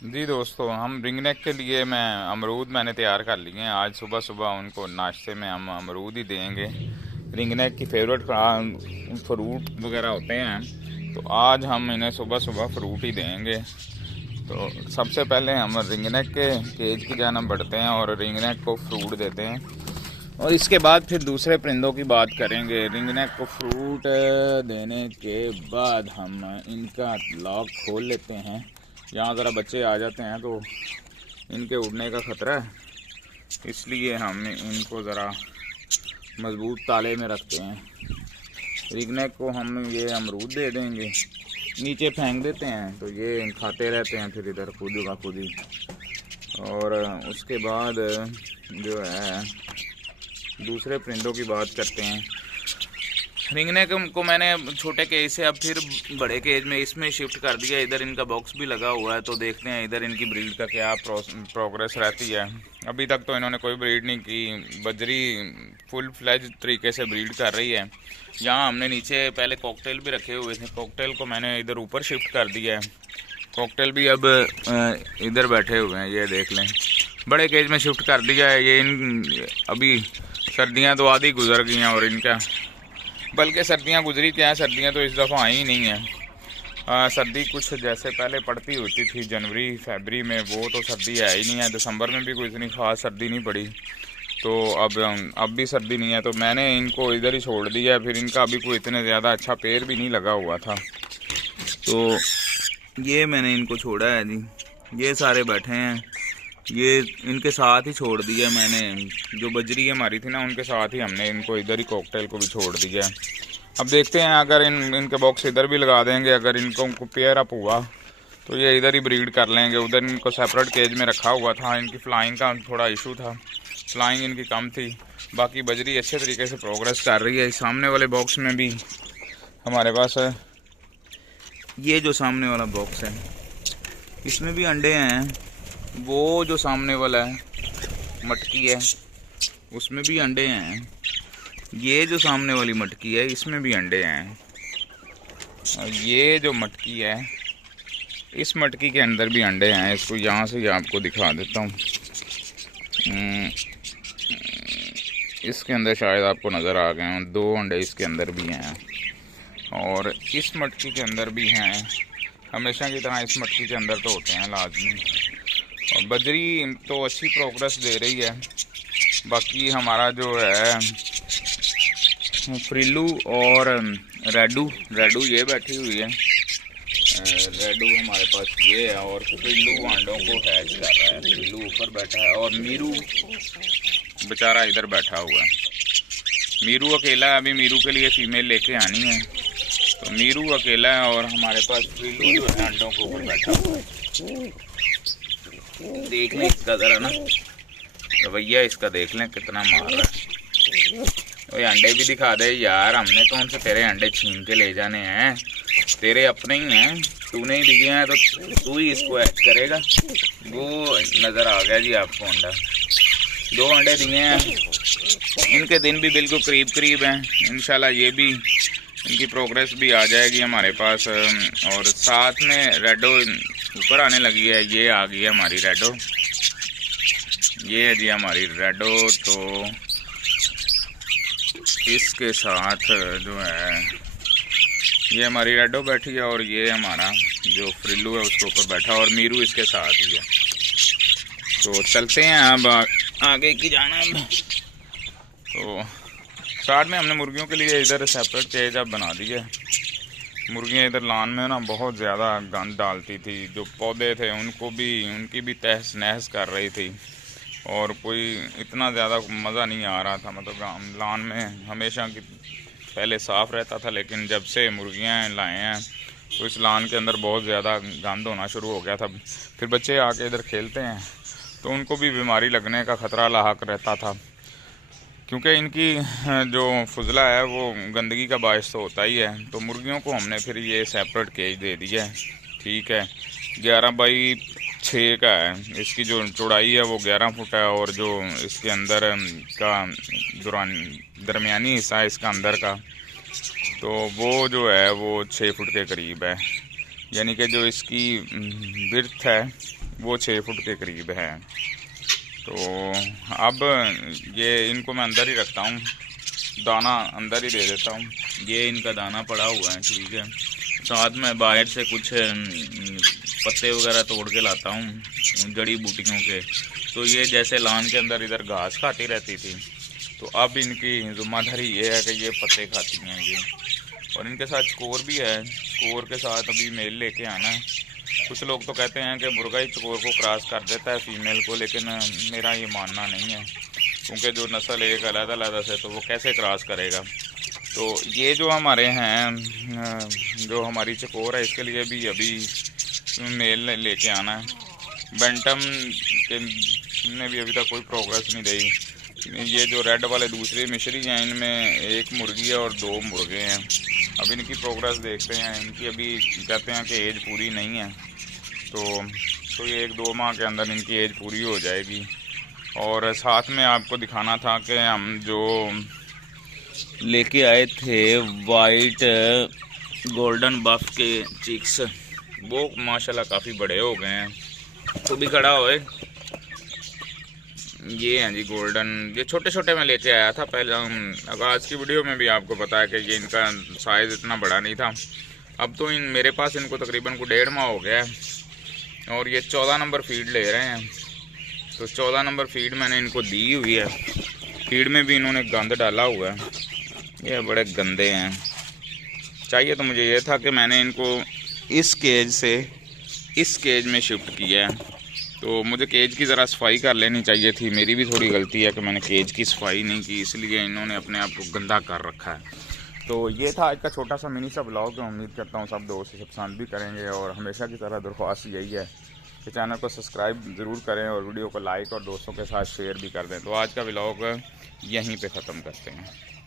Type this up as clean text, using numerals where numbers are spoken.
जी दोस्तों, हम ring neck के लिए अमरूद मैंने तैयार कर लिए हैं। आज सुबह सुबह उनको नाश्ते में हम अमरूद ही देंगे। रिंग नेक की फेवरेट फ्रूट वगैरह होते हैं, तो आज हम इन्हें सुबह सुबह फ्रूट ही देंगे। तो सबसे पहले हम रिंग नेक के केज की जानब बढ़ते हैं और रिंग नेक को फ्रूट देते हैं, और इसके बाद फिर दूसरे परिंदों की बात करेंगे। रिंग नेक को फ्रूट देने के बाद हम इनका लॉक खोल लेते हैं। यहाँ ज़रा बच्चे आ जाते हैं तो इनके उड़ने का ख़तरा है, इसलिए हम इनको ज़रा मज़बूत ताले में रखते हैं। रिंग नेक को हम ये अमरूद दे देंगे, नीचे फेंक देते हैं तो ये खाते रहते हैं फिर इधर खुद का खुद ही। और उसके बाद जो है दूसरे परिंदों की बात करते हैं। रिंग नेक को मैंने छोटे केज से अब फिर बड़े केज में इसमें शिफ्ट कर दिया। इधर इनका बॉक्स भी लगा हुआ है, तो देखते हैं इधर इनकी ब्रीड का क्या प्रोग्रेस रहती है। अभी तक तो इन्होंने कोई ब्रीड नहीं की, बजरी फुल फ्लैज तरीके से ब्रीड कर रही है। यहाँ हमने नीचे पहले कॉकटेल भी रखे हुए थे, कॉकटेल को मैंने इधर ऊपर शिफ्ट कर दिया है। कॉकटेल भी अब इधर बैठे हुए हैं, ये देख लें। बड़े केज में शिफ्ट कर दिया है। ये अभी सर्दियाँ तो आधी गुजर गई हैं, और इनका बल्कि सर्दियाँ गुजरी क्या है, सर्दियाँ तो इस दफ़ा आई नहीं है। सर्दी कुछ जैसे पहले पड़ती होती थी जनवरी फरवरी में, वो तो सर्दी है ही नहीं है। दिसंबर में भी कोई इतनी ख़ास सर्दी नहीं पड़ी, तो अब भी सर्दी नहीं है। तो मैंने इनको इधर ही छोड़ दिया है। फिर इनका अभी कोई इतने ज़्यादा अच्छा पेड़ भी नहीं लगा हुआ था, तो ये मैंने इनको छोड़ा है जी। ये सारे बैठे हैं, ये इनके साथ ही छोड़ दिया मैंने। जो बजरी हमारी थी ना, उनके साथ ही हमने इनको इधर ही कॉकटेल को भी छोड़ दिया। अब देखते हैं, अगर इनके बॉक्स इधर भी लगा देंगे, अगर इनको पेयर अप हुआ तो ये इधर ही ब्रीड कर लेंगे। उधर इनको सेपरेट केज में रखा हुआ था। इनकी फ्लाइंग का थोड़ा इशू था, फ्लाइंग इनकी कम थी। बाकी बजरी अच्छे तरीके से प्रोग्रेस कर रही है। सामने वाले बॉक्स में भी हमारे पास है, ये जो सामने वाला बॉक्स है इसमें भी अंडे हैं। वो जो सामने वाला है मटकी है, उसमें भी अंडे हैं। ये जो सामने वाली मटकी है, इसमें भी अंडे हैं। और ये जो मटकी है, इस मटकी के अंदर भी अंडे हैं। इसको यहाँ से आपको दिखा देता हूँ। इसके अंदर शायद आपको नज़र आ गए हैं, 2 अंडे इसके अंदर भी हैं, और इस मटकी के अंदर भी हैं। हमेशा की तरह इस मटकी के अंदर तो होते हैं लाजमी। और बजरी तो अच्छी प्रोग्रेस दे रही है। बाकी हमारा जो है फ्रिल्लू और रेडू ये बैठी हुई है। रेडू हमारे पास ये है, और फ्रिल्लू अंडों को हैच कर रहा है। फ्रिल्लू ऊपर बैठा है और मीरू बेचारा इधर बैठा हुआ है। मीरू अकेला है, अभी मीरू के लिए फीमेल लेके आनी है। तो मीरू अकेला है और हमारे पास फ्रिल्लू जो है अंडों के ऊपर बैठा हुआ है। देख लें इसका ज़रा ना रवैया, इसका देख लें कितना मार रहा है। ओए अंडे भी दिखा दे यार, हमने कौन से तेरे अंडे छीन के ले जाने हैं, तेरे अपने ही हैं। तूने ही दिए हैं तो तू ही इसको ऐड करेगा। वो नज़र आ गया जी आपको अंडा। 2 अंडे दिए हैं, इनके दिन भी बिल्कुल करीब करीब हैं। इंशाल्लाह ये भी इनकी प्रोग्रेस भी आ जाएगी हमारे पास। और साथ में रेडो ऊपर आने लगी है। ये आ गई है हमारी रेडो, ये है जी हमारी रेडो। तो इसके साथ जो है ये हमारी रेडो बैठी है, और ये हमारा जो फ्रिल्लू है उसके ऊपर बैठा, और मीरू इसके साथ ही है। तो चलते हैं अब आगे की जाना। तो स्टार्ट में हमने मुर्गियों के लिए इधर सेपरेट केज अब बना दिया। मुर्गियाँ इधर लान में ना बहुत ज़्यादा गंद डालती थी। जो पौधे थे उनकी भी तहस नहस कर रही थी, और कोई इतना ज़्यादा मज़ा नहीं आ रहा था। मतलब लान में हमेशा की पहले साफ़ रहता था, लेकिन जब से मुर्गियाँ लाए हैं तो इस लान के अंदर बहुत ज़्यादा गंद होना शुरू हो गया था। फिर बच्चे आके इधर खेलते हैं तो उनको भी बीमारी लगने का ख़तरा लाहक रहता था, क्योंकि इनकी जो फुजला है वो गंदगी का बायस तो होता ही है। तो मुर्गियों को हमने फिर ये सेपरेट केज दे दिया है। ठीक है, 11x6 का है। इसकी जो चौड़ाई है वो 11 फुट है, और जो इसके अंदर का दरमियानी हिस्सा है इसका अंदर का, तो वो जो है वो 6 फुट के करीब है। यानी कि जो इसकी विड्थ है वो 6 फुट के करीब है। तो अब ये इनको मैं अंदर ही रखता हूँ, दाना अंदर ही दे देता हूँ। ये इनका दाना पड़ा हुआ है, ठीक है। साथ में बाहर से कुछ पत्ते वगैरह तोड़ के लाता हूँ जड़ी बूटियों के। तो ये जैसे लान के अंदर इधर घास खाती रहती थी, तो अब इनकी जिम्मेदारी ये है कि ये पत्ते खाती हैं ये। और इनके साथ चकोर भी है, चकोर के साथ अभी मेल लेके आना है। कुछ लोग तो कहते हैं कि मुर्गा ही चकोर को क्रॉस कर देता है फीमेल को, लेकिन मेरा ये मानना नहीं है, क्योंकि जो नस्ल एक अलग से तो वो कैसे क्रॉस करेगा। तो ये जो हमारे हैं, जो हमारी चकोर है, इसके लिए भी अभी मेल लेके आना है। बेंटम के ने भी अभी तक कोई प्रोग्रेस नहीं दी। ये जो रेड वाले दूसरे मिश्री हैं, इनमें एक मुर्गी है और 2 मुर्गे हैं। अब इनकी प्रोग्रेस देखते हैं। इनकी अभी कहते हैं कि एज पूरी नहीं है, तो ये 1-2 माह के अंदर इनकी एज पूरी हो जाएगी। और साथ में आपको दिखाना था कि हम जो लेके आए थे वाइट गोल्डन बफ के चिक्स, वो माशाल्लाह काफ़ी बड़े हो गए हैं। तो भी खड़ा होए, ये हैं जी गोल्डन। ये छोटे छोटे मैं लेके आया था पहले। आज की वीडियो में भी आपको पता है कि ये इनका साइज़ इतना बड़ा नहीं था। अब तो मेरे पास इनको तकरीबन को 1.5 माह हो गया है और ये 14 नंबर फीड ले रहे हैं। तो 14 नंबर फीड मैंने इनको दी हुई है। फीड में भी इन्होंने गंद डाला हुआ है, ये बड़े गंदे हैं। चाहिए तो मुझे ये था कि मैंने इनको इस केज से इस केज में शिफ्ट किया है, तो मुझे केज की ज़रा सफाई कर लेनी चाहिए थी। मेरी भी थोड़ी गलती है कि मैंने केज की सफाई नहीं की, इसलिए इन्होंने अपने आप को गंदा कर रखा है। तो ये था आज का छोटा सा मिनी सा ब्लॉग। उम्मीद करता हूँ सब दोस्त इसे पसंद भी करेंगे, और हमेशा की तरह दरख्वास्त यही है कि चैनल को सब्सक्राइब ज़रूर करें और वीडियो को लाइक और दोस्तों के साथ शेयर भी कर दें। तो आज का ब्लॉग यहीं पे ख़त्म करते हैं।